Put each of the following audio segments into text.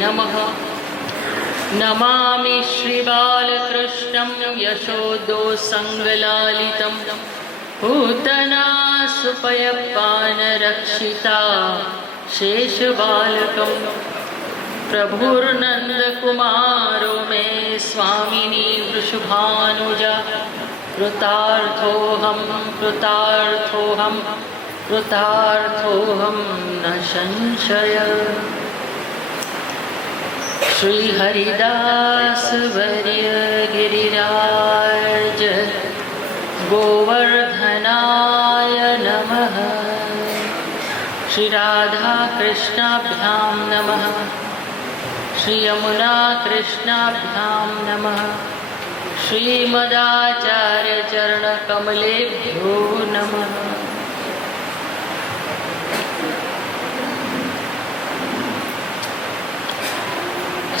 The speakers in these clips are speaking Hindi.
नमः। नमामि श्रीबालकृष्णं यशोदोसंगलालितं पूतना सुपयपानरक्षिता शेषबालकं प्रभुर्नन्दकुमारो मे स्वामिनी वृषभानुजा कृतार्थोऽहं कृतार्थोऽहं कृतार्थोऽहं न संशय। श्री हरिदास वर्य गिरिराज गोवर्धनाय नमः। श्री राधा कृष्णाभ्यां नमः। श्री यमुना कृष्णाभ्यां नमः। श्रीमदाचार्य चरण कमलेभ्यो नमः।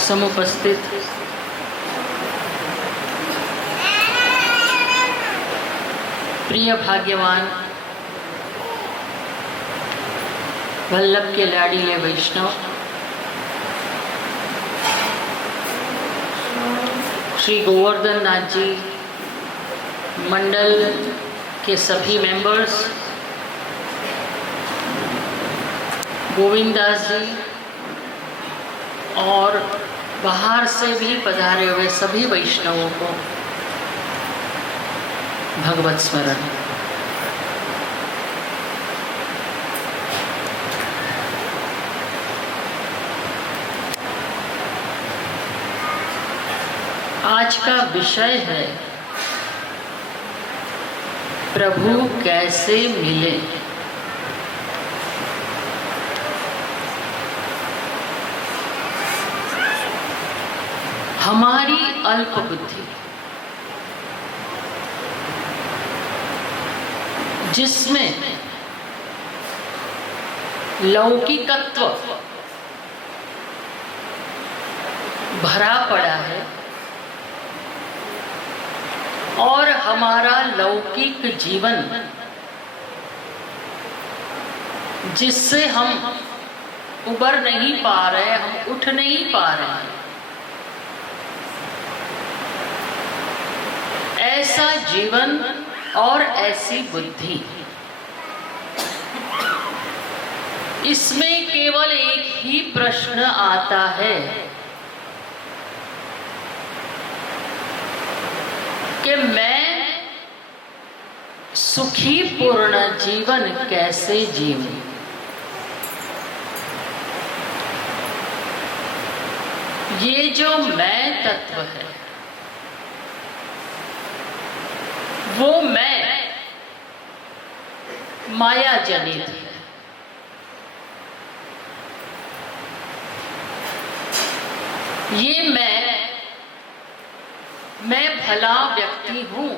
समुपस्थित प्रिय भाग्यवान वल्लभ के लाडीले वैष्णव श्री गोवर्धन नाथ जी मंडल के सभी मेंबर्स, गोविंदास जी और बाहर से भी पधारे हुए सभी वैष्णवों को भगवत स्मरण। आज का विषय है प्रभु कैसे मिले। हमारी अल्प बुद्धि जिसमें लौकिकत्व भरा पड़ा है और हमारा लौकिक जीवन जिससे हम उबर नहीं पा रहे, हम उठ नहीं पा रहे हैं, ऐसा जीवन और ऐसी बुद्धि, इसमें केवल एक ही प्रश्न आता है कि मैं सुखी पूर्ण जीवन कैसे जीऊं। ये जो मैं तत्व है वो मैं माया जनित है। ये मैं भला व्यक्ति हूं,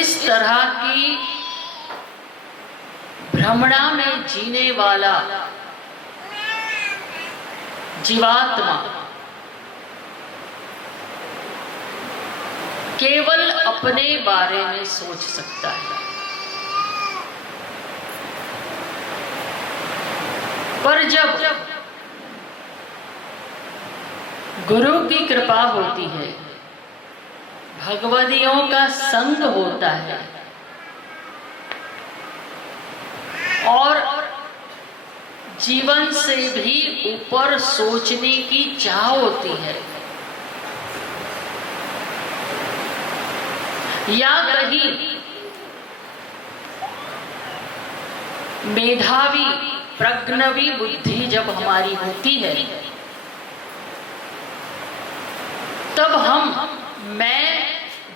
इस तरह की भ्रमणा में जीने वाला जीवात्मा केवल अपने बारे में सोच सकता है। पर जब गुरु की कृपा होती है, भगवदियों का संग होता है और जीवन से भी ऊपर सोचने की चाह होती है, या कहीं मेधावी प्रज्ञवी बुद्धि जब हमारी होती है, तब हम मैं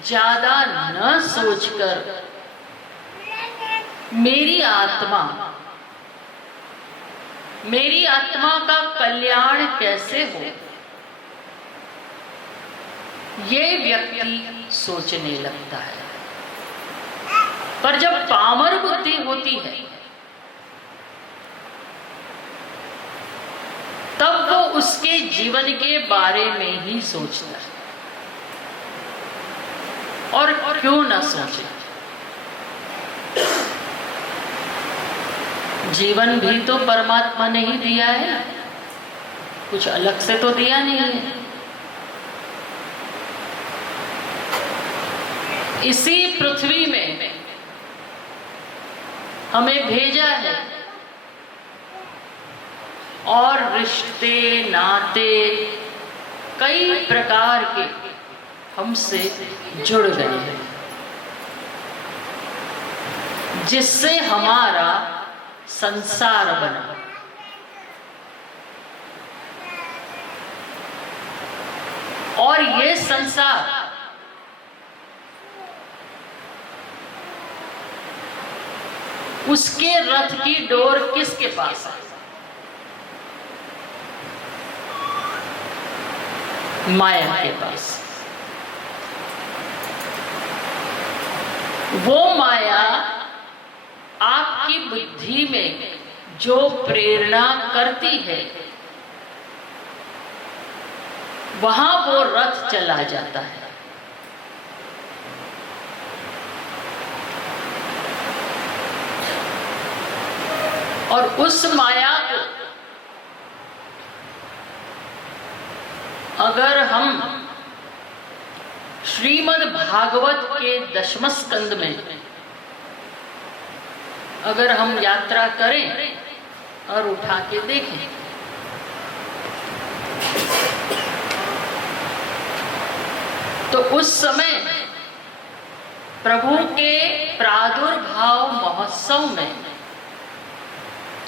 ज्यादा न सोचकर मेरी आत्मा का कल्याण कैसे हो, ये व्यक्ति सोचने लगता है। पर जब पामर बुद्धि होती है तब वो उसके जीवन के बारे में ही सोचता है। और क्यों ना सोचे, जीवन भी तो परमात्मा ने ही दिया है, कुछ अलग से तो दिया नहीं है। इसी पृथ्वी में हमें भेजा है और रिश्ते नाते कई प्रकार के हमसे जुड़ गए हैं, जिससे हमारा संसार बना। और ये संसार उसके रथ की डोर किसके पास है? माया के पास। वो माया आपकी बुद्धि में जो प्रेरणा करती है, वहां वो रथ चला जाता है। और उस माया को अगर हम श्रीमद् भागवत के 10वें स्कंद में अगर हम यात्रा करें और उठा के देखें, तो उस समय प्रभु के प्रादुर्भाव महोत्सव में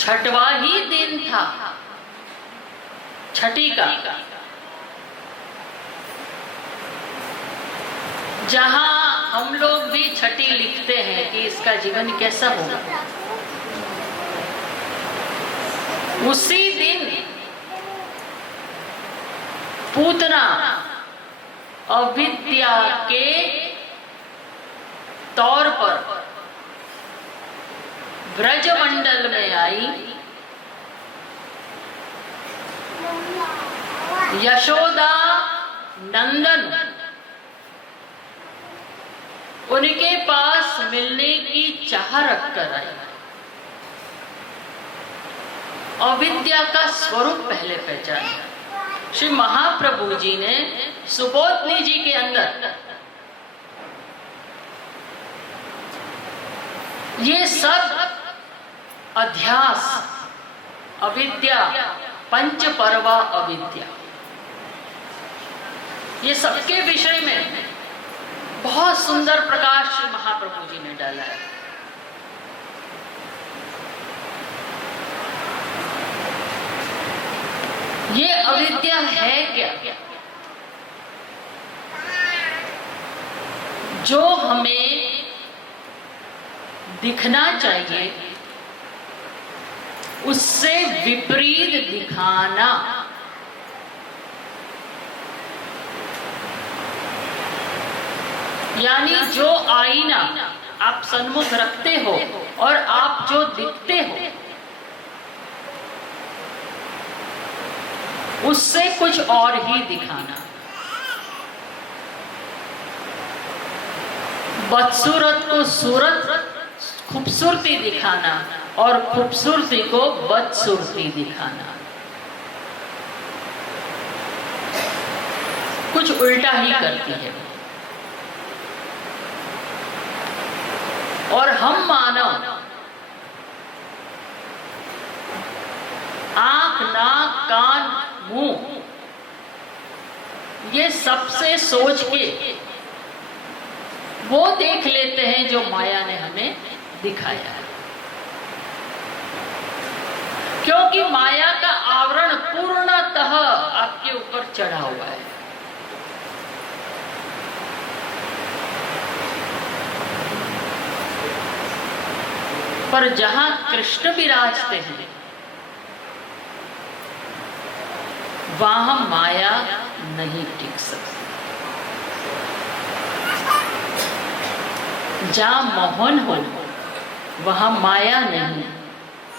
6वां ही दिन था, छठी का, जहां हम लोग भी छठी लिखते हैं कि इसका जीवन कैसा होगा। उसी दिन पूतना अविद्या के तौर पर ब्रजमंडल में आई, यशोदा नंदन उनके पास मिलने की चाह रखकर आई। अविद्या का स्वरूप पहले पहचाना। श्री महाप्रभु जी ने सुबोधनी जी के अंदर ये सब अध्यास, अविद्या, पंच पर्वा अविद्या, ये सबके विषय में बहुत सुंदर प्रकाश श्री महाप्रभु जी ने डाला है। ये अविद्या है क्या? जो हमें दिखना चाहिए उससे विपरीत दिखाना। यानी जो आईना आप सन्मुख रखते हो और आप जो दिखते हो उससे कुछ और ही दिखाना। बदसूरत को सूरत खूबसूरती दिखाना और खूबसूरती को बदसूरती दिखाना, कुछ उल्टा ही करती है। और हम मानव आंख, नाक, कान, मुंह ये सबसे सोच के वो देख लेते हैं जो माया ने हमें दिखाया है, क्योंकि माया का आवरण पूर्णतः आपके ऊपर चढ़ा हुआ है। पर जहां कृष्ण विराजते हैं वहां माया नहीं टिक सकती। जहां मोहन हो वहां माया नहीं,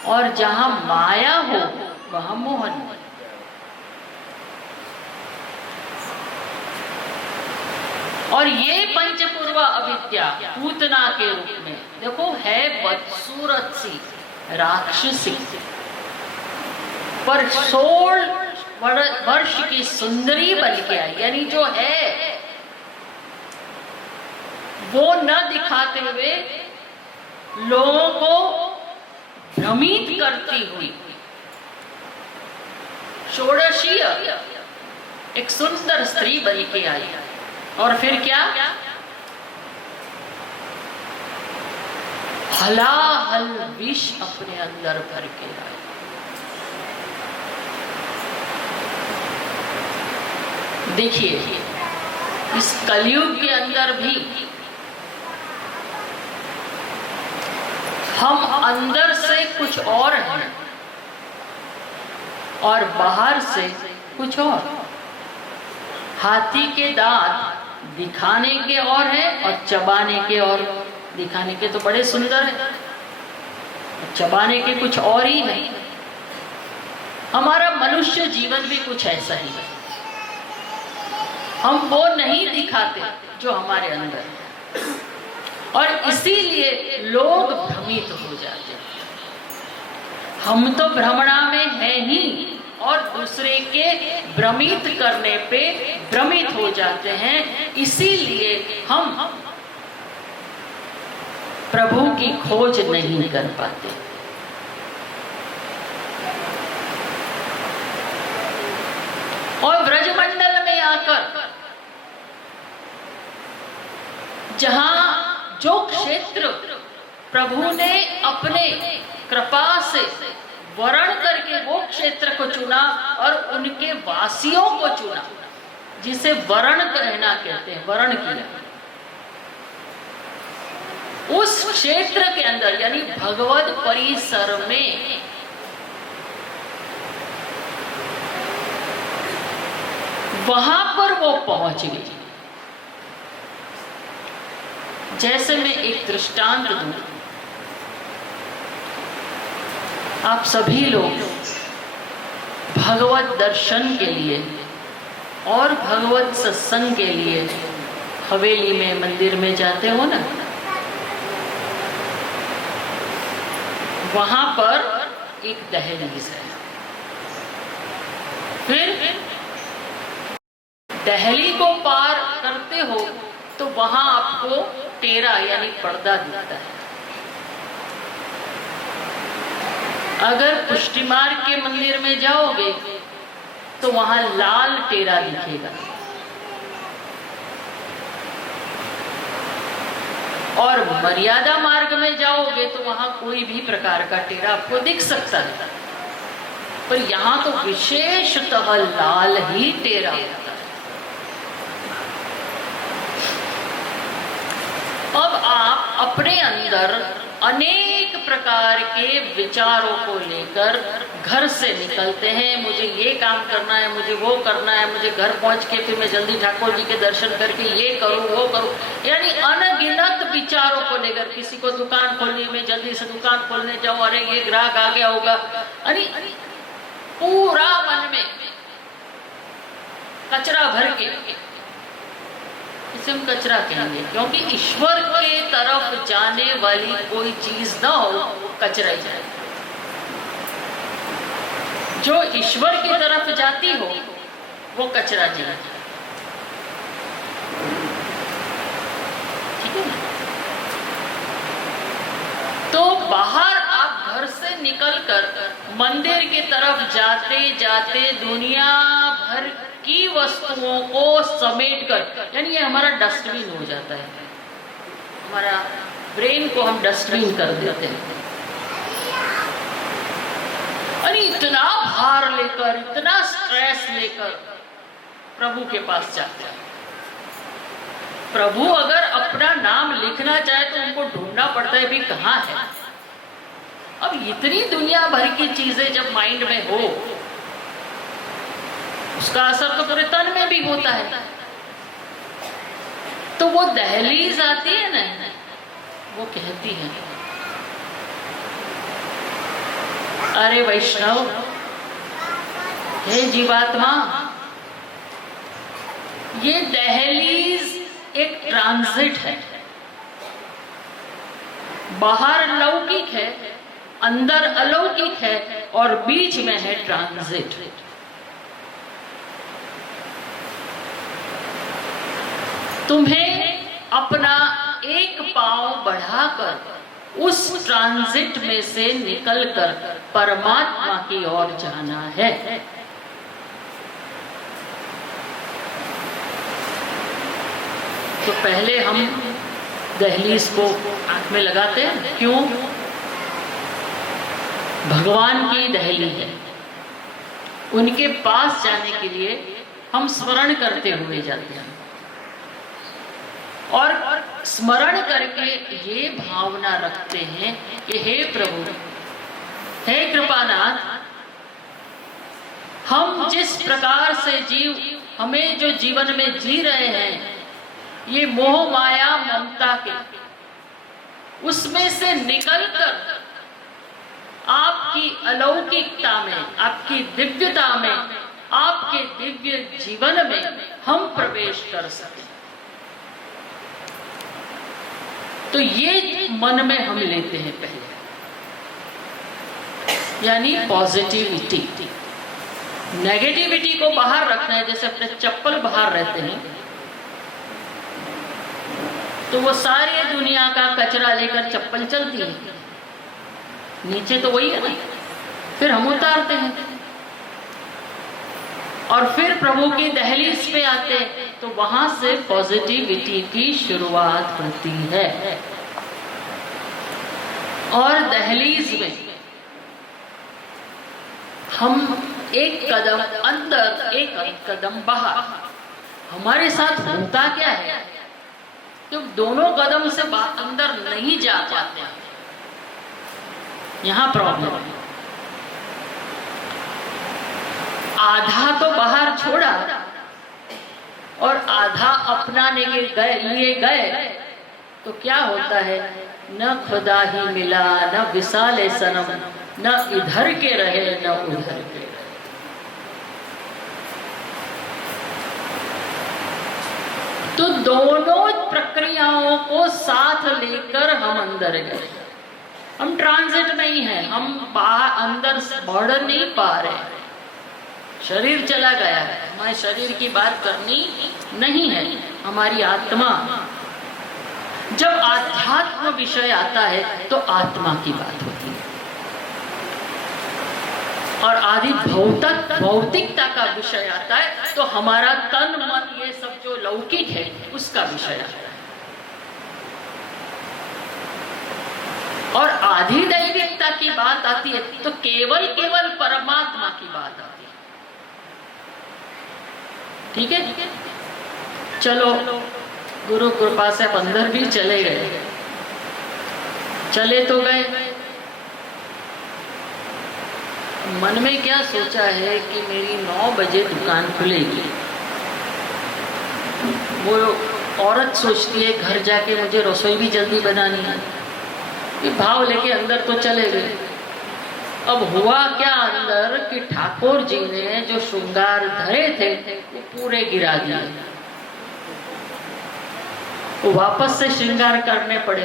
और जहां माया हो वहां मोहन नहीं। और ये पंचपूर्वा अविद्या पूतना के रूप में देखो है बदसूरत सी, राक्षसी, पर 16 वर्ष की सुंदरी बन के आई, यानी जो है वो न दिखाते हुए लोगों को भ्रमित करती हुई षोडशीय एक सुंदर स्त्री बन के आई। और फिर क्या, हलाहल विष अपने अंदर भर के लाई। देखिए, इस कलयुग के अंदर भी हम अंदर से कुछ और हैं और बाहर से कुछ और। हाथी के दांत दिखाने के और है और चबाने के और। दिखाने के तो बड़े सुंदर है, चबाने के कुछ और ही है। हमारा मनुष्य जीवन भी कुछ ऐसा ही है। हम वो नहीं दिखाते जो हमारे अंदर है, और इसीलिए लोग भ्रमित हो जाते हैं। हम तो भ्रमणा में हैं ही, और दूसरे के भ्रमित करने पे भ्रमित हो जाते हैं। इसीलिए हम प्रभु की खोज नहीं कर पाते। और ब्रजमंडल में आकर जहां जो क्षेत्र प्रभु ने अपने कृपा से वर्ण करके वो क्षेत्र को चुना और उनके वासियों को चुना, जिसे वर्ण कहना कहते हैं, वर्ण किया, उस क्षेत्र के अंदर यानी भगवत परिसर में वहां पर वो पहुंच गई। जैसे मैं एक दृष्टांत दूं, आप सभी लोग भगवत दर्शन के लिए और भगवत सत्संग के लिए हवेली में, मंदिर में जाते हो ना। वहां पर एक दहलीज है। फिर दहली को पार करते हो तो वहां आपको टेरा यानी पर्दा दिखता है। अगर पुष्टि मार्ग के मंदिर में जाओगे तो वहां लाल टेरा दिखेगा, और मर्यादा मार्ग में जाओगे तो वहां कोई भी प्रकार का टेरा आपको दिख सकता है, पर यहां तो विशेषतः लाल ही टेरा होता है। अब आप अपने अंदर अनेक प्रकार के विचारों को लेकर घर से निकलते हैं। मुझे ये काम करना है, मुझे वो करना है, मुझे घर पहुंच के फिर मैं जल्दी ठाकुर जी के दर्शन करके ये करूं वो करूं, यानी अनगिनत विचारों को लेकर। किसी को दुकान खोलनी में जल्दी से दुकान खोलने जाओ, अरे ये ग्राहक आ गया होगा, अरे पूरा मन में कचरा भर के, इसे हम कचरा कहेंगे, क्योंकि ईश्वर के तरफ जाने वाली कोई चीज ना हो, कचरा ही जाए। जो ईश्वर की तरफ जाती हो वो कचरा जाए, ठीक है ना। तो बाहर आप घर से निकलकर मंदिर की तरफ जाते जाते दुनिया भर की वस्तुओं को समेट कर, यानी ये हमारा डस्टबिन हो जाता है। हमारा ब्रेन को हम डस्टबिन कर देते हैं। अरे इतना भार लेकर, इतना स्ट्रेस लेकर प्रभु के पास जाते हैं। प्रभु अगर अपना नाम लिखना चाहे तो उनको ढूंढना पड़ता है भी कहाँ है। अब इतनी दुनिया भर की चीजें जब माइंड में हो, उसका असर तो पूरे तन में भी होता है। तो वो दहलीज आती है ना, वो कहती है, अरे वैष्णव, हे जीवात्मा, ये दहलीज एक ट्रांजिट है। बाहर लौकिक है, अंदर अलौकिक है और बीच में है ट्रांजिट। तुम्हें अपना एक पांव बढ़ाकर उस ट्रांजिट में से निकलकर परमात्मा की ओर जाना है। तो पहले हम दहलीज को आंख में लगाते हैं। क्यों? भगवान की दहलीज है, उनके पास जाने के लिए हम स्मरण करते हुए जाते हैं और स्मरण करके ये भावना रखते हैं कि हे प्रभु, हे कृपानाथ, हम जिस प्रकार से हमें जो जीवन में जी रहे हैं, ये मोह माया ममता के उसमें से निकलकर आपकी अलौकिकता में, आपकी दिव्यता में, आपके दिव्य जीवन में हम प्रवेश कर सकें। तो ये मन में हम लेते हैं पहले, यानी पॉजिटिविटी। नेगेटिविटी को बाहर रखना है। जैसे अपने चप्पल बाहर रहते हैं तो वो सारी दुनिया का कचरा लेकर चप्पल चलती है, नीचे तो वही है ना, फिर हम उतारते हैं और फिर प्रभु की दहलीज पे आते हैं तो वहां से पॉजिटिविटी की शुरुआत होती है। और दहलीज में हम एक कदम अंदर, एक कदम बाहर। हमारे साथ होता क्या है, तो दोनों कदम से अंदर नहीं जा पाते, यहां प्रॉब्लम है। आधा तो बाहर छोड़ा और आधा अपनाने के लिए गए तो क्या होता है, न खुदा ही मिला, न विसाले सनम, न इधर के रहे न उधर के रहे। तो दोनों प्रक्रियाओं को साथ लेकर हम अंदर गए। हम ट्रांजिट नहीं है, हम बाहर अंदर बढ़ नहीं पा रहे। शरीर चला गया है, हमारे शरीर की बात करनी नहीं है, हमारी आत्मा। जब आध्यात्म विषय आता है तो आत्मा की बात होती है और आदि भौतिकता का विषय आता है तो हमारा तन मन ये सब जो लौकिक है उसका विषय आता है। और आधी दैविकता की बात आती है तो केवल परमात्मा की बात आती है। ठीक है, चलो गुरु कृपा से अंदर भी चले गए। चले तो गए, मन में क्या सोचा है कि मेरी 9 बजे दुकान खुलेगी। वो औरत सोचती है घर जाके मुझे रसोई भी जल्दी बनानी है, ये भाव लेके अंदर तो चले गए। अब हुआ क्या अंदर कि ठाकुर जी ने जो श्रृंगार धरे थे वो पूरे गिरा दिए, वो वापस से श्रृंगार करने पड़े।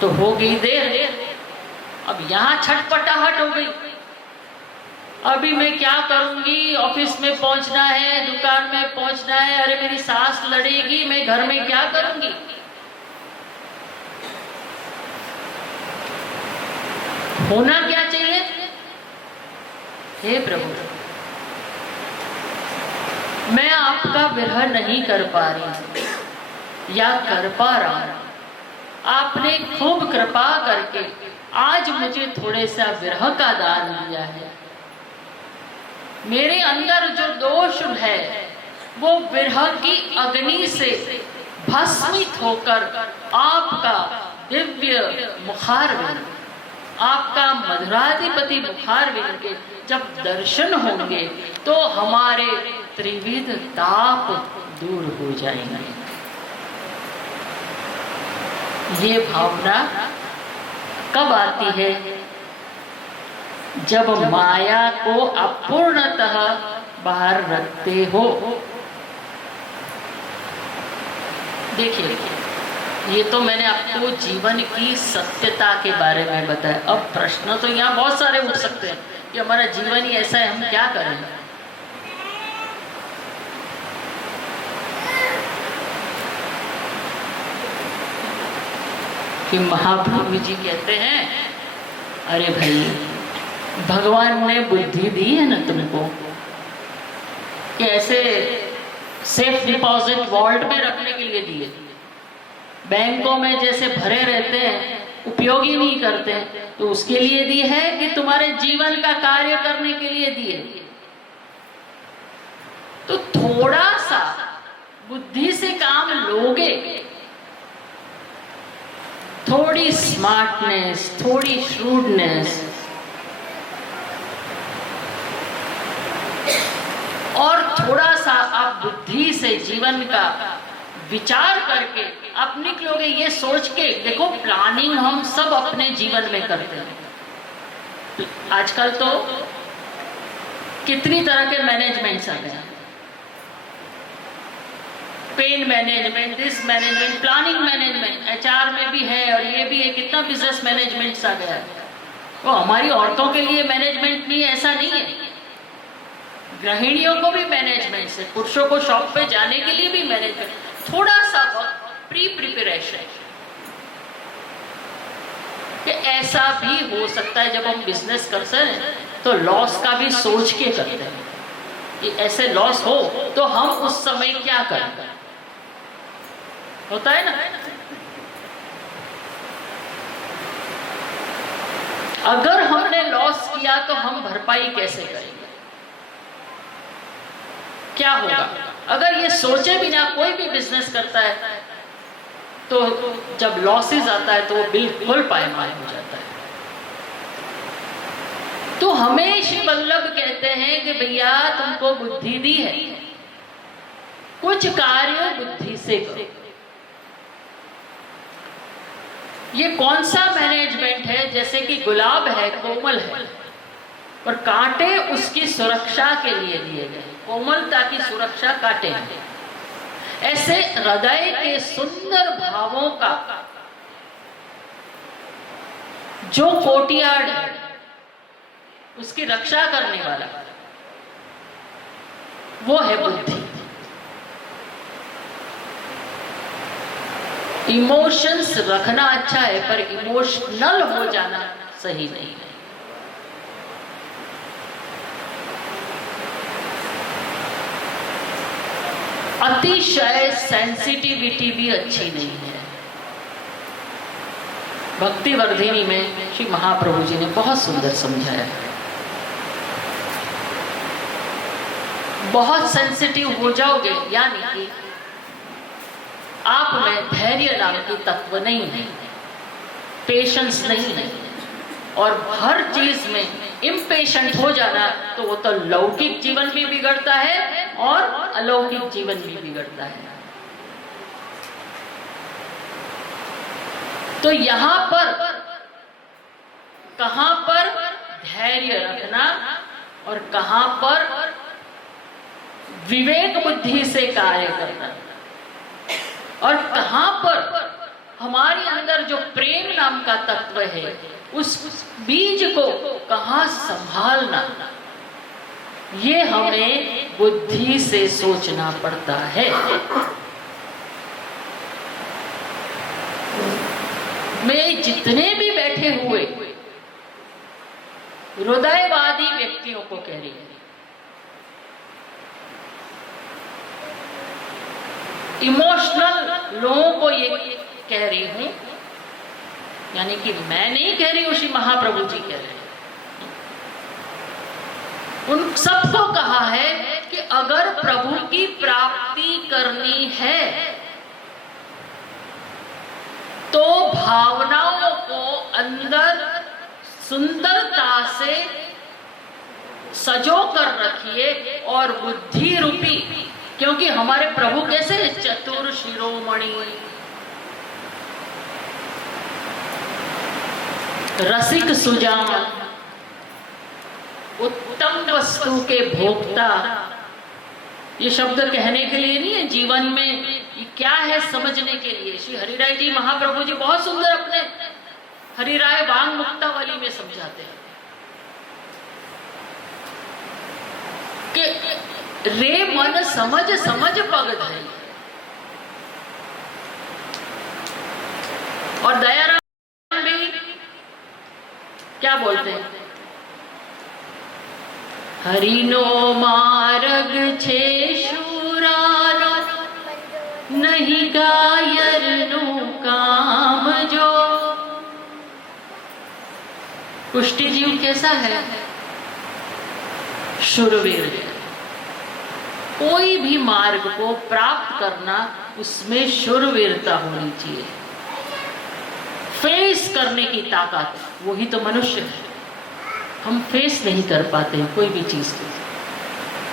तो हो गई देर, अब यहाँ छटपटाहट हो गई। अभी मैं क्या करूंगी, ऑफिस में पहुंचना है, दुकान में पहुंचना है, अरे मेरी सास लड़ेगी, मैं घर में क्या करूंगी। होना क्या चाहिए, हे प्रभु मैं आपका विरह नहीं कर पा रही या कर पा रहा हूं, आपने खूब कृपा करके आज मुझे थोड़े सा विरह का दान दिया है। मेरे अंदर जो दोष है वो विरह की अग्नि से भस्मित होकर आपका दिव्य मुखारविंद, आपका मधुराधिपति मुखारविंद के जब दर्शन होंगे तो हमारे त्रिविध ताप दूर हो जाएंगे। ये भावना कब आती है, जब माया को अपूर्णतः बाहर रखते हो। देखिए ये तो मैंने आपको जीवन की सत्यता के बारे में बताया। अब प्रश्न तो यहाँ बहुत सारे उठ सकते हैं कि हमारा जीवन ही ऐसा है, हम क्या करें। कि महाप्रभु जी कहते हैं, अरे भाई, भगवान ने बुद्धि दी है ना तुमको कि ऐसे सेफ डिपॉजिट वॉल्ट में रखने के लिए दिए, बैंकों में जैसे भरे रहते हैं, उपयोगी नहीं करते, तो उसके लिए दी है कि तुम्हारे जीवन का कार्य करने के लिए दिए। तो थोड़ा सा बुद्धि से काम लोगे, थोड़ी स्मार्टनेस, थोड़ी श्रूडनेस और थोड़ा सा आप बुद्धि से जीवन का विचार करके आप निकलोगे, ये सोच के देखो। प्लानिंग हम सब अपने जीवन में करते हैं। आजकल तो कितनी तरह के मैनेजमेंट्स आ गए, pain management, this management, planning management, HR में भी है और ये भी है, कितना बिजनेस मैनेजमेंट्स आ गया है। वो हमारी औरतों के लिए मैनेजमेंट नहीं, ऐसा नहीं है, गृहिणियों को भी मैनेजमेंट है, पुरुषों को शॉप पे जाने के लिए भी मैनेजमेंट, थोड़ा सा प्री प्रिपरेशन। ऐसा भी हो सकता है जब हम बिजनेस करते हैं तो लॉस का भी सोच के करते हैं कि ऐसे लॉस हो तो हम उस समय क्या करें, होता है ना। अगर हमने लॉस किया तो हम भरपाई कैसे करेंगे, क्या होगा। अगर ये सोचे बिना कोई भी बिजनेस करता है तो जब लॉसेस आता है तो वो बिल्कुल पायमाल हो जाता है। तो हमें श्री वल्लभ कहते हैं कि भैया तुमको बुद्धि दी है, कुछ कार्य बुद्धि से करो। ये कौन सा मैनेजमेंट है, जैसे कि गुलाब है, कोमल है और कांटे उसकी सुरक्षा के लिए दिए गए, कोमलता की सुरक्षा काटे हैं। ऐसे हृदय के सुंदर भावों का जो कोटियार्ड है, उसकी रक्षा करने वाला वो है बुद्धि। इमोशंस रखना अच्छा है पर इमोशनल हो जाना सही नहीं है। अतिशय सेंसिटिविटी भी अच्छी नहीं है। भक्ति वर्धिनी में श्री महाप्रभु जी ने बहुत सुंदर समझाया है। बहुत सेंसिटिव हो जाओगे यानी कि आप में धैर्य नाम की तत्व नहीं है, पेशेंस नहीं है, और हर चीज में इम्पेशेंट हो जाना तो वो तो लौकिक जीवन भी बिगड़ता है और अलौकिक जीवन भी बिगड़ता है। तो यहां पर कहां पर धैर्य रखना और कहां पर विवेक बुद्धि से कार्य करना, और कहां पर हमारे अंदर जो प्रेम नाम का तत्व है उस बीज को कहां संभालना, ये हमें बुद्धि से सोचना पड़ता है। में जितने भी बैठे हुए हृदयवादी व्यक्तियों को कह रही है, इमोशनल लोगों को ये कह रही हूं, यानी कि मैं नहीं कह रही हूं, श्री महाप्रभु जी कह रहे हैं। उन सबको कहा है कि अगर प्रभु की प्राप्ति करनी है तो भावनाओं को अंदर सुंदरता से सजो कर रखिए और बुद्धि रूपी, क्योंकि हमारे प्रभु कैसे है, चतुर शिरोमणि, रसिक सुजान, उत्तम वस्तु के भोक्ता। ये शब्द कहने के लिए नहीं है, जीवन में ये क्या है समझने के लिए श्री हरिराय जी महाप्रभु जी बहुत सुंदर अपने हरिराय वांग मुक्तावली में समझाते हैं कि रे मन समझ समझ पग धरे। और दयाराम भी क्या बोलते हैं, हरिनो मार्ग छे शूरारो नहीं गायर नु काम जो। पुष्टि जीव कैसा है, शूरवीर। कोई भी मार्ग को प्राप्त करना उसमें शूरवीरता होनी चाहिए, फेस करने की ताकत। वही तो मनुष्य है। हम फेस नहीं कर पाते हैं कोई भी चीज को,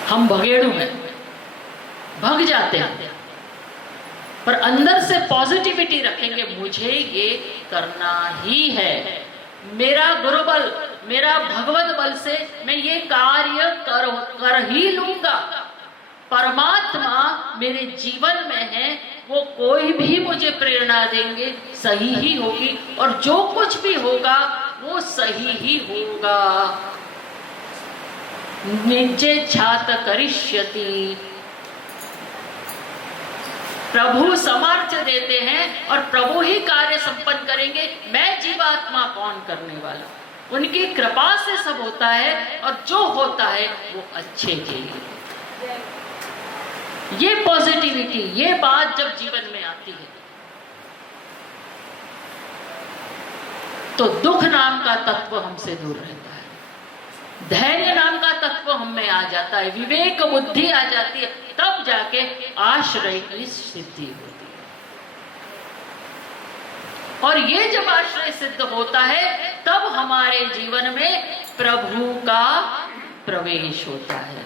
हम भगेड़ू हैं, भग जाते हैं। पर अंदर से पॉजिटिविटी रखेंगे, मुझे ये करना ही है, मेरा गुरुबल मेरा भगवत बल से मैं ये कार्य कर ही लूंगा। परमात्मा मेरे जीवन में है, वो कोई भी मुझे प्रेरणा देंगे सही ही होगी, और जो कुछ भी होगा वो सही ही होगा। निजे छात करिष्यति, प्रभु सामर्थ्य देते हैं और प्रभु ही कार्य संपन्न करेंगे। मैं जीवात्मा कौन करने वाला, उनकी कृपा से सब होता है, और जो होता है वो अच्छे के लिए। ये पॉजिटिविटी, ये बात जब जीवन में आती है तो दुख नाम का तत्व हमसे दूर रहता है, धैर्य नाम का तत्व हम में आ जाता है, विवेक बुद्धि आ जाती है, तब जाके आश्रय की सिद्धि होती है। और ये जब आश्रय सिद्ध होता है तब हमारे जीवन में प्रभु का प्रवेश होता है।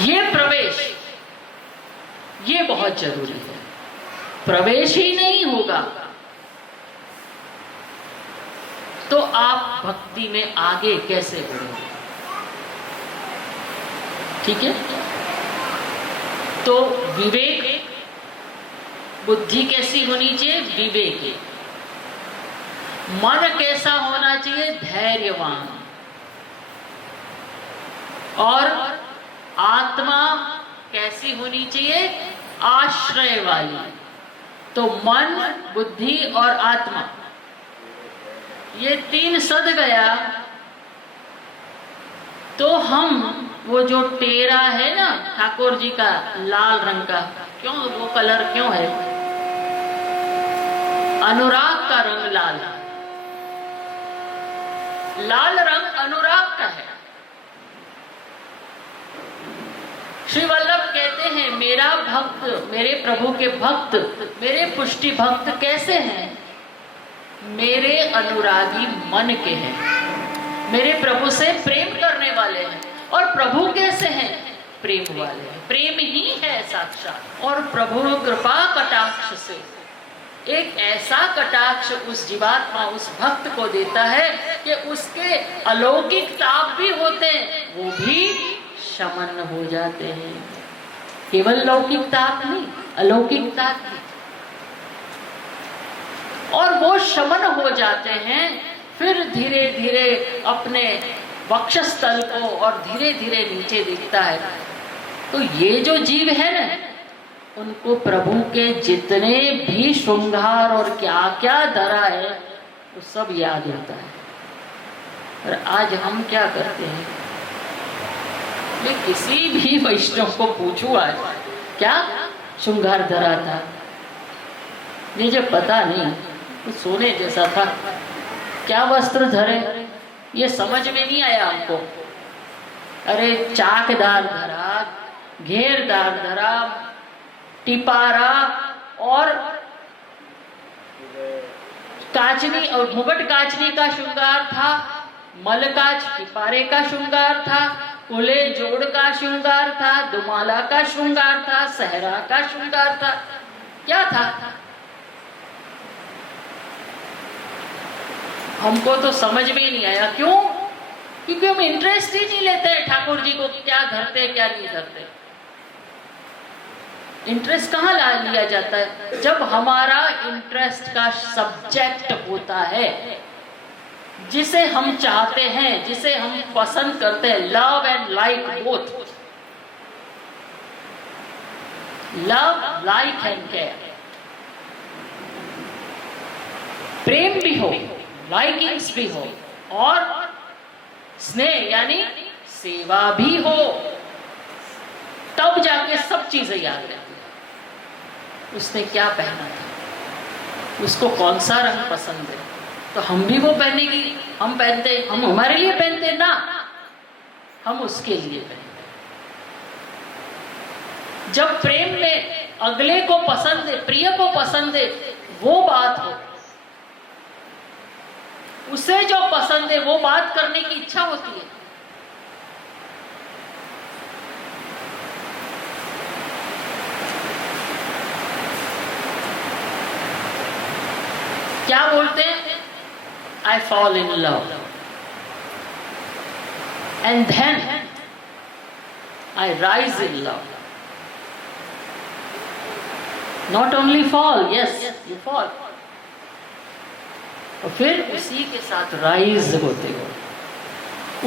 ये प्रवेश, ये बहुत जरूरी है। प्रवेश ही नहीं होगा तो आप भक्ति में आगे कैसे बढ़ोगे? ठीक है, तो विवेक बुद्धि कैसी होनी चाहिए? विवेक। मन कैसा होना चाहिए? धैर्यवान। और आत्मा कैसी होनी चाहिए? आश्रय वाली। तो मन, बुद्धि और आत्मा, ये तीन सद गया तो हम वो जो टेरा है ना ठाकुर जी का लाल रंग का, क्यों वो कलर क्यों है? अनुराग का रंग लाल, लाल रंग अनुराग का है। श्री वल्लभ कहते हैं मेरा भक्त, मेरे प्रभु के भक्त, मेरे पुष्टि भक्त कैसे हैं? मेरे अनुरागी मन के हैं, मेरे प्रभु से प्रेम करने वाले हैं। और प्रभु कैसे हैं? प्रेम वाले हैं, प्रेम ही है साक्षात। और प्रभु कृपा कटाक्ष से एक ऐसा कटाक्ष उस जीवात्मा, उस भक्त को देता है कि उसके अलौकिक ताप भी होते हैं, वो भी शमन हो जाते हैं। केवल लौकिक ताप नहीं, अलौकिक ताप भी। और वो शमन हो जाते हैं, फिर धीरे धीरे अपने वक्षस्थल को और धीरे धीरे नीचे दिखता है। तो ये जो जीव है ना, उनको प्रभु के जितने भी श्रृंगार और क्या क्या धरा है वो सब याद होता है। और आज हम क्या करते हैं? मैं किसी भी वैष्णव को पूछूं आज क्या श्रृंगार धरा था, मुझे पता नहीं, तो सोने जैसा था। क्या वस्त्र धरे ये समझ में नहीं आया हमको। अरे चाकदार धरा, घेरदार धरा, टिपारा और काचनी और मुगट काचनी का श्रृंगार था, मलकाच टिपारे का श्रृंगार था, कुले जोड़ का श्रृंगार था, दुमाला का श्रृंगार था, सहरा का श्रृंगार था। क्या था? हमको तो समझ में ही नहीं आया। क्यों? क्योंकि हम इंटरेस्ट ही नहीं लेते हैं ठाकुर जी को क्या धरते क्या नहीं धरते। इंटरेस्ट कहाँ ला लिया जाता है? जब हमारा इंटरेस्ट का सब्जेक्ट होता है, जिसे हम चाहते हैं, जिसे हम पसंद करते हैं, love and like both, love like and care, प्रेम भी हो, लाइकिंग्स भी हो और स्नेह यानी सेवा भी हो, तब जाके सब चीजें याद रहती है। उसने क्या पहना था, उसको कौन सा रंग पसंद है, तो हम भी वो पहनेगी, हम पहनते, हम हमारे लिए पहनते ना, हम उसके लिए पहनते। जब प्रेम में अगले को पसंद है, प्रिय को पसंद है, वो बात हो, उसे जो पसंद है वो बात करने की इच्छा होती है। क्या बोलते हैं? I fall in love and then I rise in love. Not only fall, yes, you fall. और फिर उसी के साथ राइज होते हो।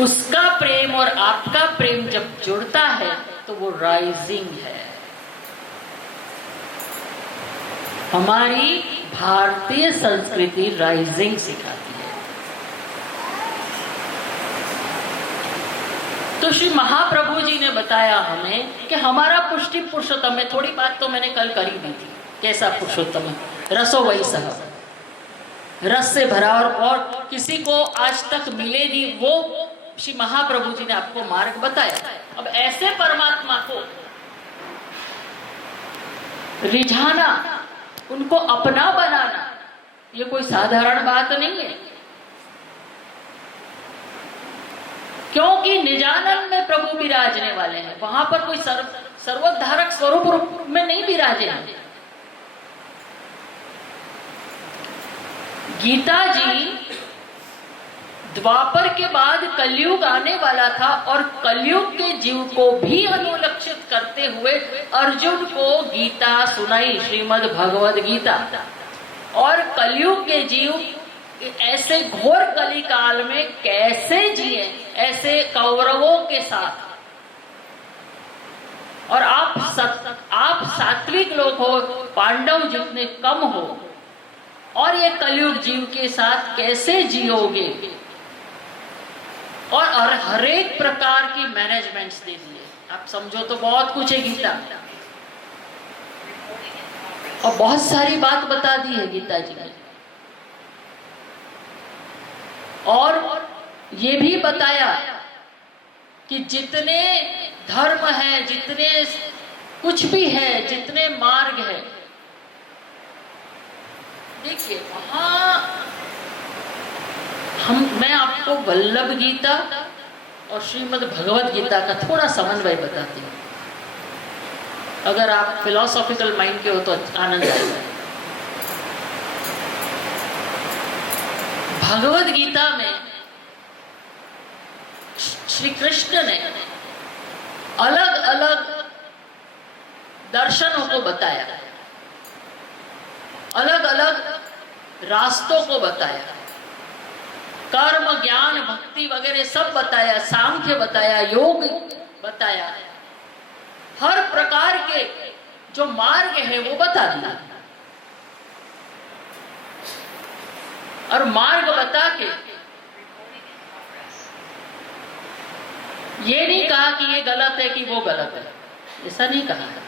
उसका प्रेम और आपका प्रेम जब जुड़ता है तो वो राइजिंग है। हमारी भारतीय संस्कृति राइजिंग सिखाती है। तो श्री महाप्रभु जी ने बताया हमें कि हमारा पुष्टि पुरुषोत्तम है। थोड़ी बात तो मैंने कल करी दी थी, कैसा पुरुषोत्तम है, रसो वही सह, रस से भरा और किसी को आज तक मिले नहीं, वो श्री महाप्रभु जी ने आपको मार्ग बताया। अब ऐसे परमात्मा को रिझाना, उनको अपना बनाना, ये कोई साधारण बात नहीं है। क्योंकि निजानंद में प्रभु विराजने वाले हैं, वहां पर कोई सर्वोद्धारक स्वरूप रूप में नहीं विराजे हैं। गीता जी द्वापर के बाद कलयुग आने वाला था और कलयुग के जीव को भी अनुलक्षित करते हुए अर्जुन को गीता सुनाई, श्रीमद् भगवद गीता। और कलयुग के जीव ऐसे घोर कली काल में कैसे जिए, ऐसे कौरवों के साथ। और आप सात्विक लोग हो, पांडव जितने कम हो, और ये कलयुग जीव के साथ कैसे जियोगे। और हर एक प्रकार की मैनेजमेंट्स दे दिए। आप समझो तो बहुत कुछ है गीता, और बहुत सारी बात बता दी है गीता जी ने। और ये भी बताया कि जितने धर्म है, जितने कुछ भी है, जितने मार्ग है, देखिए वहां मैं आपको वल्लभ गीता और श्रीमद् भगवद गीता का थोड़ा समन्वय बताती हूँ। अगर आप फिलोसॉफिकल माइंड के हो तो आनंद आएगा। भगवद गीता में श्री कृष्ण ने अलग अलग दर्शनों को बताया, अलग अलग रास्तों को बताया, कर्म ज्ञान भक्ति वगैरह सब बताया, सांख्य बताया, योग बताया, हर प्रकार के जो मार्ग है वो बता दिया। और मार्ग बता के ये नहीं कहा कि ये गलत है कि वो गलत है, ऐसा नहीं कहा है।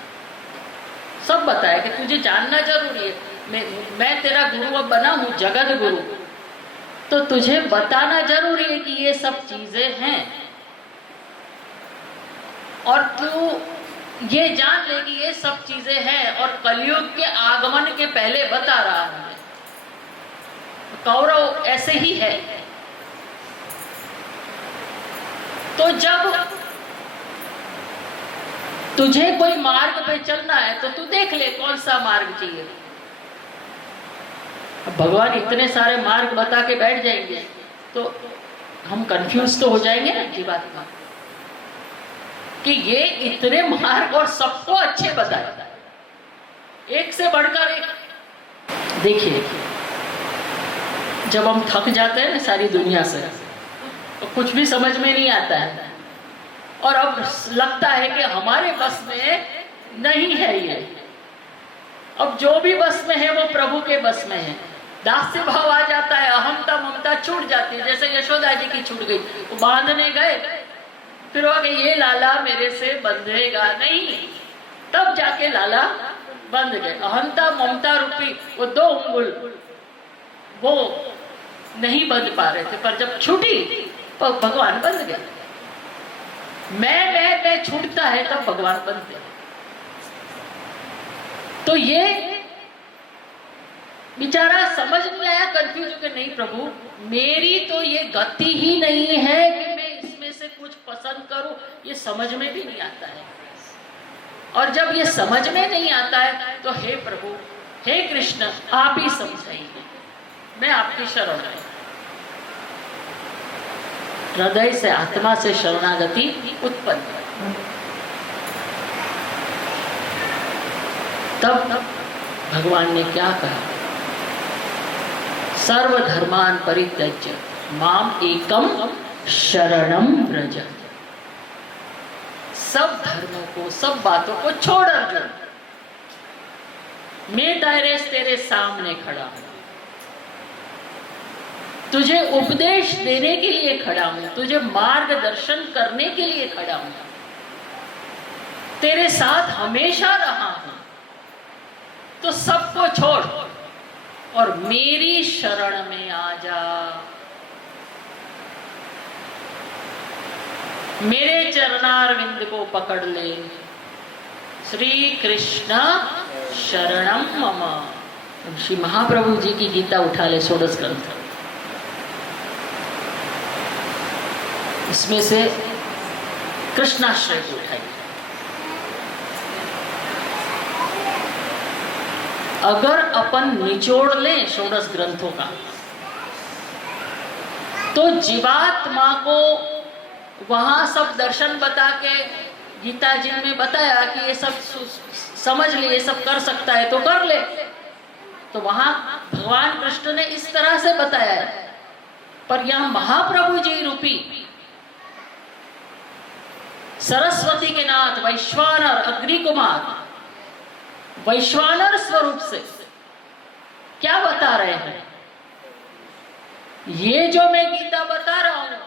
सब बताया कि तुझे जानना जरूरी है। मैं तेरा गुरु अब बना हूं, जगत गुरु, तो तुझे बताना जरूरी है कि ये सब चीजें हैं। और तू ये जान ले कि ये सब चीजें हैं, और कलयुग के आगमन के पहले बता रहा हूं मैं। कौरव ऐसे ही है। तो जब तुझे कोई मार्ग पे चलना है तो तू देख ले कौन सा मार्ग चाहिए। भगवान इतने सारे मार्ग बता के बैठ जाएंगे तो हम कंफ्यूज तो हो जाएंगे ना जीवात्मा कि ये इतने मार्ग और सबको अच्छे बताए, एक से बढ़कर एक। देखिए, जब हम थक जाते हैं ना सारी दुनिया से, तो कुछ भी समझ में नहीं आता है, और अब लगता है कि हमारे बस में नहीं है ये। अब जो भी बस में है वो प्रभु के बस में है। दास्य भाव आ जाता है, अहमता ममता छूट जाती है। जैसे यशोदा जी की छूट गई, वो बांधने गए, फिर वो ये लाला मेरे से बंधेगा नहीं, तब जाके लाला बंध गए। अहंता ममता रूपी वो 2 उंगुल वो नहीं बंध पा रहे थे, पर जब छूटी तो भगवान बंध गए। मैं छूटता है तब भगवान बनते। तो ये बेचारा समझ में आया, कंफ्यूज हो के, नहीं प्रभु मेरी तो ये गति ही नहीं है कि मैं इसमें से कुछ पसंद करूं, ये समझ में भी नहीं आता है। और जब ये समझ में नहीं आता है तो हे प्रभु, हे कृष्ण, आप ही समझाइए, मैं आपकी शरण में। हृदय से, आत्मा से शरणागति उत्पन्न। तब भगवान ने क्या कहा? सर्वधर्मान परित्यज्य माम एकम शरणम व्रज। सब धर्मों को, सब बातों को छोड़ अर्जुन, मैं तेरे सामने खड़ा हूं, तुझे उपदेश देने के लिए खड़ा हूं, तुझे मार्गदर्शन करने के लिए खड़ा हूं, तेरे साथ हमेशा रहा हूं। तो सबको छोड़ और मेरी शरण में आ जा, मेरे चरणारविंद को पकड़ ले। श्री कृष्ण शरणम मम। श्री महाप्रभु जी की गीता उठा ले, षोडश ग्रंथ, इसमें से कृष्णाश्रय को उठाइए। अगर अपन निचोड़ लें षोडश ग्रंथों का, तो जीवात्मा को वहां सब दर्शन बता के, गीता जी में बताया कि ये सब समझ ले, ये सब कर सकता है तो कर ले, तो वहां भगवान कृष्ण ने इस तरह से बताया है। पर यहां महाप्रभु जी रूपी सरस्वती के नाथ वैश्वानर अग्नि कुमार, वैश्वानर स्वरूप से क्या बता रहे हैं? ये जो मैं गीता बता रहा हूं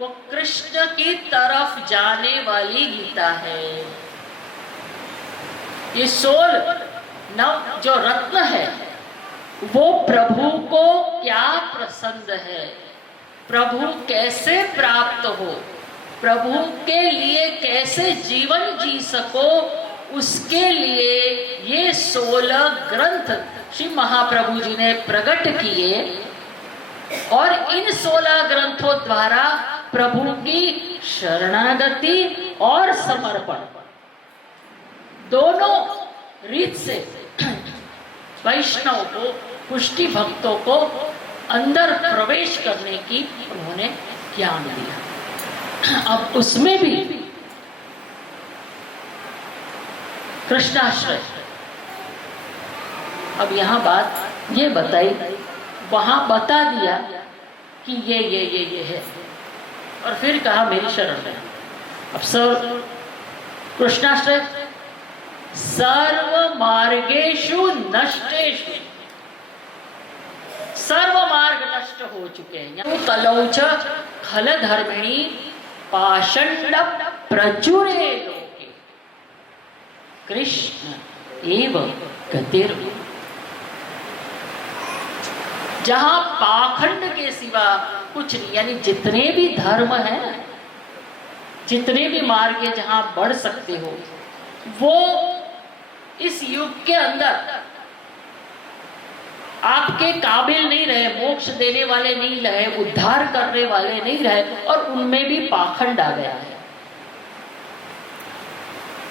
वो कृष्ण की तरफ जाने वाली गीता है। ये 16 नव जो रत्न है वो प्रभु को क्या पसंद है, प्रभु कैसे प्राप्त हो, प्रभु के लिए कैसे जीवन जी सको, उसके लिए ये 16 ग्रंथ श्री महाप्रभु जी ने प्रकट किए। और इन 16 ग्रंथों द्वारा प्रभु की शरणागति और समर्पण दोनों रीत से वैष्णव को, पुष्टि भक्तों को अंदर प्रवेश करने की उन्होंने ज्ञान दिया। अब उसमें भी कृष्णाश्रय। अब यहां बात ये बताई, वहां बता दिया कि ये है, और फिर कहा मेरी शरण है। अब सर कृष्णाश्रय सर्व मार्गेषु नष्टेषु, सर्व मार्ग नष्ट हो चुके हैं। कलौच खल धर्मिणी पाषंड प्रचुरे लोके कृष्ण एव गतिर्। जहां पाखंड के सिवा कुछ नहीं, यानी जितने भी धर्म हैं, जितने भी मार्ग जहां बढ़ सकते हो, वो इस युग के अंदर आपके काबिल नहीं रहे, मोक्ष देने वाले नहीं रहे, उद्धार करने वाले नहीं रहे, और उनमें भी पाखंड आ गया है।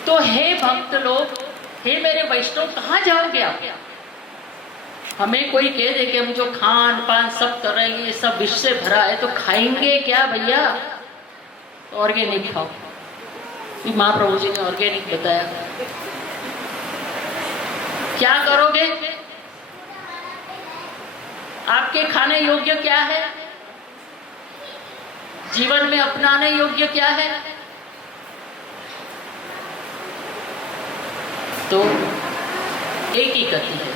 तो हे भक्त लोग, हे मेरे वैष्णव, कहां जाओगे आप? हमें कोई कह दे कि हम जो खान पान सब कर रहे हैं ये सब विष से भरा है, तो खाएंगे क्या भैया? ऑर्गेनिक खाओ। महाप्रभु जी ने ऑर्गेनिक बताया। क्या करोगे? आपके खाने योग्य क्या है? जीवन में अपनाने योग्य क्या है? तो एक ही गति है,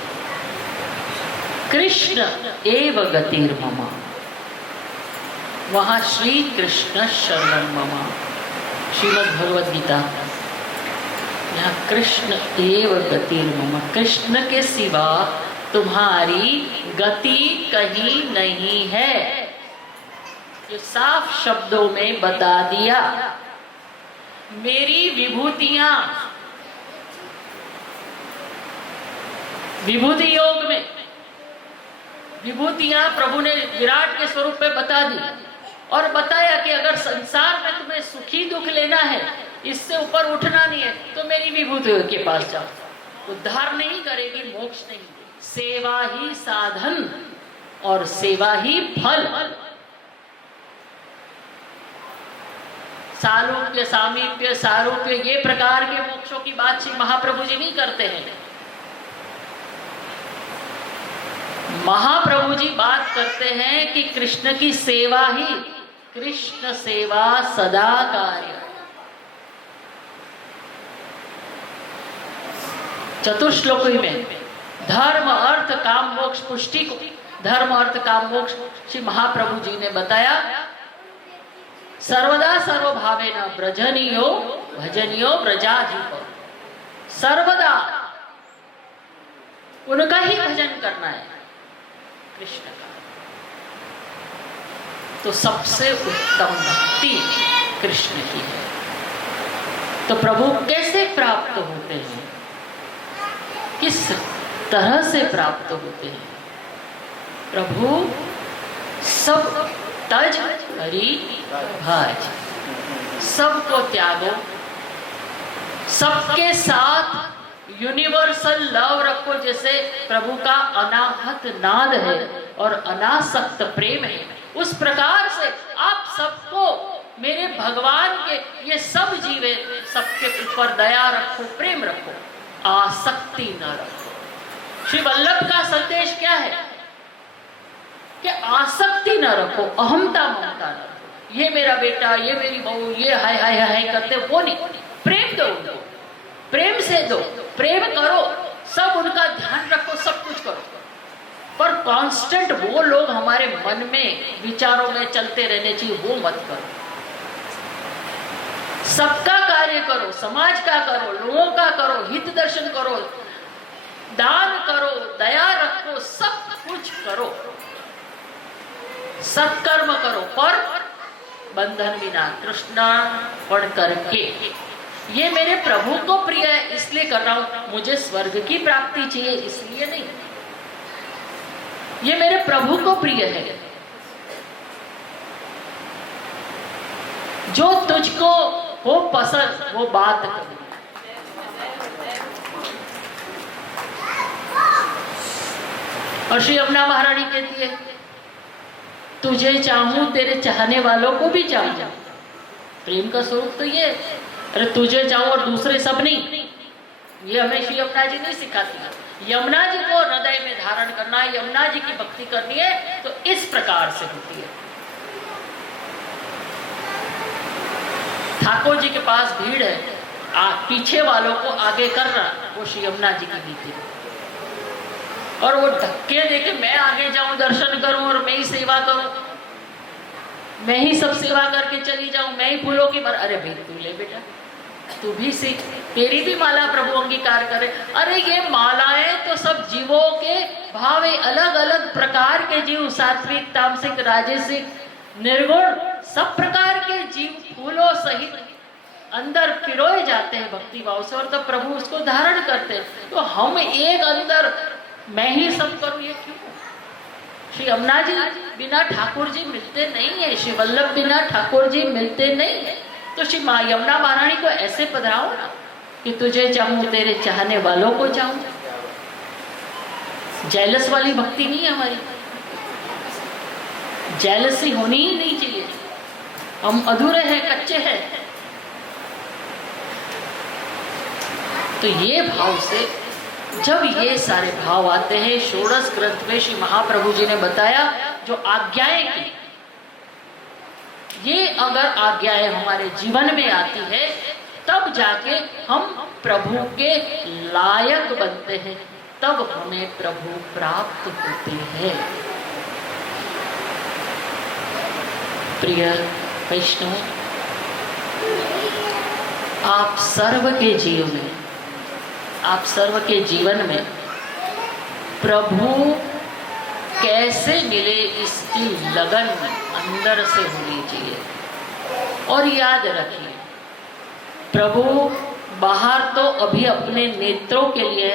कृष्ण एव गतिर्मम। वहां श्री कृष्ण शरणं मम, श्रीमद् भगवद गीता। यहाँ कृष्ण एव गतिर्मम, कृष्ण के सिवा तुम्हारी गति कहीं नहीं है। ये साफ शब्दों में बता दिया। मेरी विभूतियां, विभूति योग में विभूतियां प्रभु ने विराट के स्वरूप में बता दी और बताया कि अगर संसार में तुम्हें सुखी दुख लेना है, इससे ऊपर उठना नहीं है, तो मेरी विभूतियों के पास जाओ। उद्धार नहीं करेगी, मोक्ष नहीं, सेवा ही साधन और सेवा ही फल। सालोक्य, सामीप्य, सारूप्य, ये प्रकार के मोक्षों की बात श्री महाप्रभु जी नहीं करते हैं। महाप्रभु जी बात करते हैं कि कृष्ण की सेवा ही, कृष्ण सेवा सदा कार्य। चतुश्लोकी में धर्म अर्थ काम मोक्ष पुष्टि को, धर्म अर्थ काम मोक्ष श्री महाप्रभु जी ने बताया। सर्वदा सर्वभावेन ब्रजनीयो भजनियो ब्रजाधिप, सर्वदा उनका ही भजन करना है, कृष्ण का। तो सबसे उत्तम भक्ति कृष्ण की है। तो प्रभु कैसे प्राप्त होते हैं, किस तरह से प्राप्त होते हैं? प्रभु सब तज हरि भज, सबको त्यागो, सबके साथ यूनिवर्सल लव रखो। जैसे प्रभु का अनाहत नाद है और अनासक्त प्रेम है, उस प्रकार से आप सबको, मेरे भगवान के ये सब जीवे, सबके ऊपर दया रखो, प्रेम रखो, आसक्ति न रखो। श्री वल्लभ का संदेश क्या है कि आसक्ति न रखो, अहमता ममता न रखो। ये मेरा बेटा, ये मेरी बहू, ये हाय हाय हाय करते, वो नहीं। प्रेम दो उनको, प्रेम से दो, प्रेम करो, सब उनका ध्यान रखो, सब कुछ करो। पर कांस्टेंट वो लोग हमारे मन में, विचारों में चलते रहने चाहिए, वो मत करो। सबका कार्य करो, समाज का करो, लोगों का करो, हित दर्शन करो, दान करो, दया रखो, सब कुछ करो, सत्कर्म करो, पर बंधन बिना, कृष्णार्पण करके। ये मेरे प्रभु को प्रिय है इसलिए कर रहा हूं, मुझे स्वर्ग की प्राप्ति चाहिए इसलिए नहीं। ये मेरे प्रभु को प्रिय है। जो तुझको हो पसंद वो बात कर। और श्री यमुना महारानी कहती है, तुझे चाहूं तेरे चाहने वालों को भी चाहूं। प्रेम का स्वरूप तो ये, अरे तुझे चाहूं और दूसरे सब नहीं। ये हमें श्री यमुना जी नहीं सिखाती। यमुना जी को हृदय में धारण करना है, यमुना जी की भक्ति करनी है, तो इस प्रकार से होती है। ठाकुर जी के पास भीड़ है, पीछे वालों को आगे करना, वो श्री यमुना जी की नीति है। और वो धक्के देके मैं आगे जाऊं, दर्शन करूं और मैं ही सेवा करूं, मैं ही सब सेवा करके चली जाऊं, मैं ही फूलों की भर। अरे भाई तू ले बेटा, तू भी सीख, तेरी भी माला प्रभु अंगीकार करे। अरे ये मालाएं तो सब जीवों के भाव है, अलग अलग प्रकार के जीव, सात्विक, तामसिक, राजसिक, निर्गुण, सब प्रकार के जीव फूलों सहित अंदर पिरोए जाते हैं भक्ति भाव से, और तब प्रभु उसको धारण करते हैं। तो हम एक अंदर मैं ही सब करूं, ये क्यों? श्री यमुना जी बिना ठाकुर जी मिलते नहीं है, श्री वल्लभ बिना ठाकुर जी मिलते नहीं है। तो श्री माँ यमुना महारानी को ऐसे पधराओ ना कि तुझे चाहूं तेरे चाहने वालों को चाहूं। जेलस वाली भक्ति नहीं है हमारी, जेलसी होनी ही नहीं चाहिए। हम अधूरे हैं, कच्चे हैं। तो ये भाव से जब ये सारे भाव आते हैं, षोडश ग्रंथ में श्री महाप्रभु जी ने बताया जो आज्ञाएं की, ये अगर आज्ञाएं हमारे जीवन में आती है तब जाके हम प्रभु के लायक बनते हैं, तब हमें प्रभु प्राप्त होते हैं। प्रिय वैष्णव, आप सर्व के जीवन में प्रभु कैसे मिले इसकी लगन अंदर से होनी चाहिए। और याद रखिए, प्रभु बाहर तो अभी अपने नेत्रों के लिए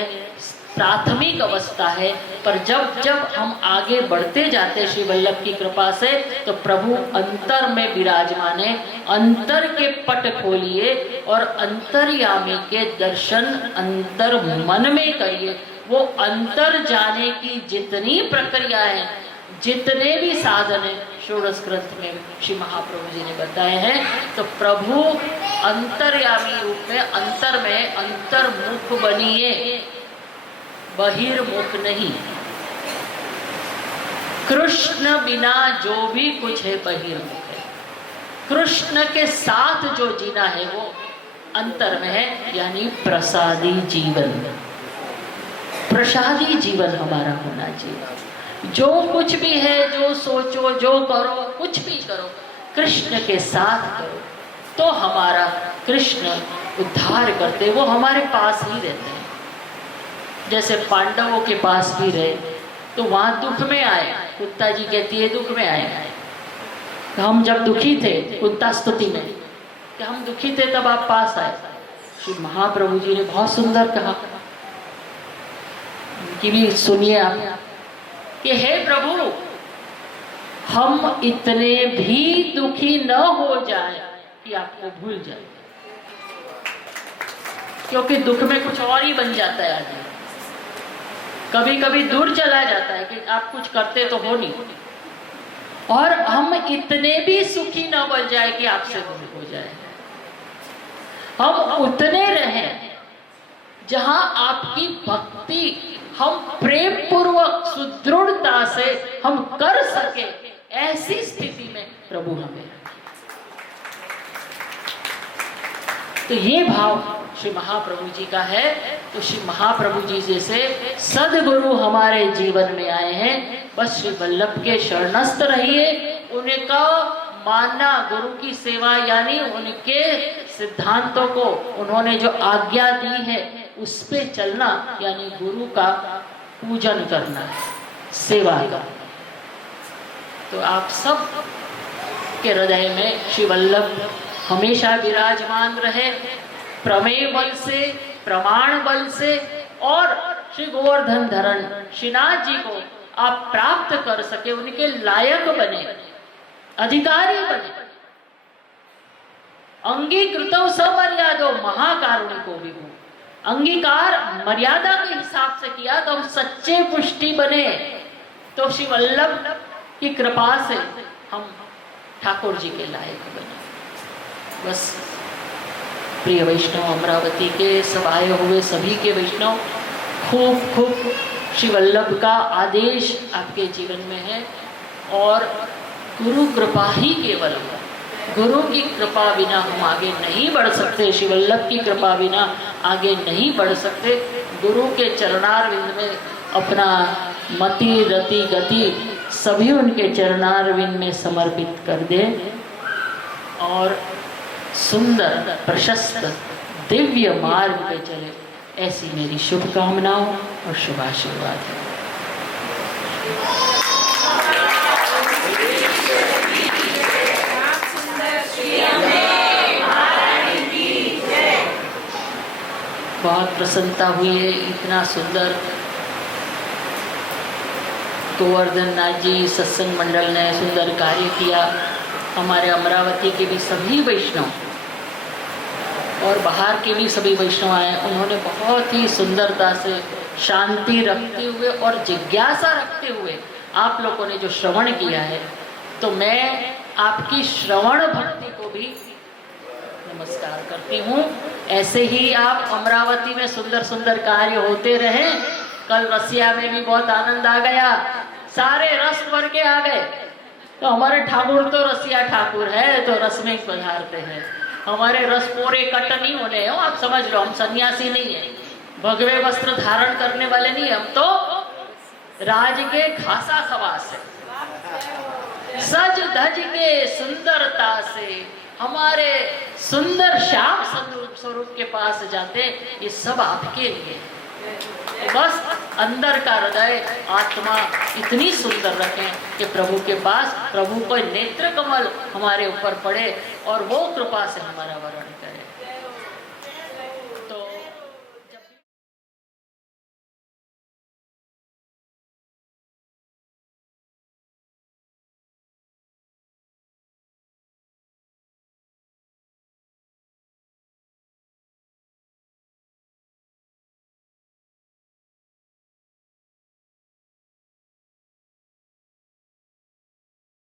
प्राथमिक अवस्था है, पर जब जब हम आगे बढ़ते जाते श्री वल्लभ की कृपा से, तो प्रभु अंतर में विराजमान है। अंतर के पट खोलिए और अंतर्यामी के दर्शन अंतर मन में करिए। वो अंतर जाने की जितनी प्रक्रिया है, जितने भी साधन है, षोडश ग्रंथ में श्री महाप्रभु जी ने बताए हैं। तो प्रभु अंतर्यामी रूप में अंतर में अंतर्मुख बनिए, बहिर्मुख नहीं। कृष्ण बिना जो भी कुछ है बहिर्मुख है। कृष्ण के साथ जो जीना है वो अंतर में है, यानी प्रसादी जीवन। प्रसादी जीवन हमारा होना चाहिए। जो कुछ भी है, जो सोचो, जो करो, कुछ भी करो, कृष्ण के साथ करो, तो हमारा कृष्ण उद्धार करते, वो हमारे पास ही रहते हैं। जैसे पांडवों के पास भी रहे, तो वहां दुख में आए, कुंता जी कहती है दुख में आए। तो हम जब दुखी थे, कुंता स्तुति में कि हम दुखी थे तब आप पास आए। श्री महाप्रभु जी ने बहुत सुंदर कहा, कि भी सुनिए आप, कि हे प्रभु, हम इतने भी दुखी न हो जाए कि आपको भूल जाए, क्योंकि दुख में कुछ और ही बन जाता है आदमी। कभी कभी दूर चला जाता है कि आप कुछ करते तो हो नहीं, और हम इतने भी सुखी न बन जाए कि आपसे दूर हो जाए। हम उतने रहें जहां आपकी भक्ति हम प्रेम पूर्वक सुदृढ़ता से हम कर सके, ऐसी स्थिति में प्रभु हमें। तो ये भाव श्री महाप्रभु जी का है। तो श्री महाप्रभु जी जैसे सदगुरु हमारे जीवन में आए हैं, बस श्री वल्लभ के शरणस्थ रहिए। उनका मानना, गुरु की सेवा, यानी उनके सिद्धांतों को उन्होंने जो आज्ञा दी है उस पे चलना, यानी गुरु का पूजन करना है, सेवा का। तो आप सब के हृदय में श्री वल्लभ हमेशा विराजमान रहे, प्रमेय बल से, प्रमाण बल से, और श्री गोवर्धन धरण श्रीनाथ जी को आप प्राप्त कर सके, उनके लायक बने, अधिकारी बने। अंगीकृतो समर्यादो महाकारुणिको विभु। अंगीकार मर्यादा के हिसाब से किया तो हम सच्चे पुष्टि बने। तो श्री वल्लभ की कृपा से हम ठाकुर जी के लायक बने। बस प्रिय वैष्णव, अमरावती के सब आए हुए सभी के वैष्णव, खूब खूब श्री वल्लभ का आदेश आपके जीवन में है। और गुरु कृपा ही केवल है। गुरु की कृपा बिना हम आगे नहीं बढ़ सकते, श्री वल्लभ की कृपा बिना आगे नहीं बढ़ सकते। गुरु के चरणारविंद में अपना मति, रति, गति सभी उनके चरणारविंद में समर्पित कर दे और सुंदर प्रशस्त दिव्य मार्ग पे चले, ऐसी मेरी शुभकामनाओं और शुभाशीर्वाद है। बहुत प्रसन्नता हुई है। इतना सुंदर गोवर्धन नाथ जी सत्संग मंडल ने सुंदर कार्य किया। हमारे अमरावती के भी सभी वैष्णव और बाहर के भी सभी वैष्णव आए, उन्होंने बहुत ही सुंदरता से शांति रखते हुए और जिज्ञासा रखते हुए आप लोगों ने जो श्रवण किया है, तो मैं आपकी श्रवण भक्ति को भी नमस्कार करती हूँ। ऐसे ही आप अमरावती में सुंदर सुंदर कार्य होते रहे। कल रसिया में भी बहुत आनंद आ गया, सारे रस भर के आ गए। तो हमारे ठाकुर तो रसिया ठाकुर है, तो रस में पधारते हैं। हमारे रस पोरे कट नहीं होने हैं, आप समझ लो, हम सन्यासी नहीं है, भगवे वस्त्र धारण करने वाले नहीं, हम तो राज के खासा खवास है। सज धज के सुंदरता से हमारे सुंदर श्याम स्वरूप के पास जाते, ये सब आपके लिए। बस अंदर का हृदय आत्मा इतनी सुंदर रखें कि प्रभु के पास, प्रभु को नेत्र कमल हमारे ऊपर पड़े और वो कृपा से हमारा वरण करे।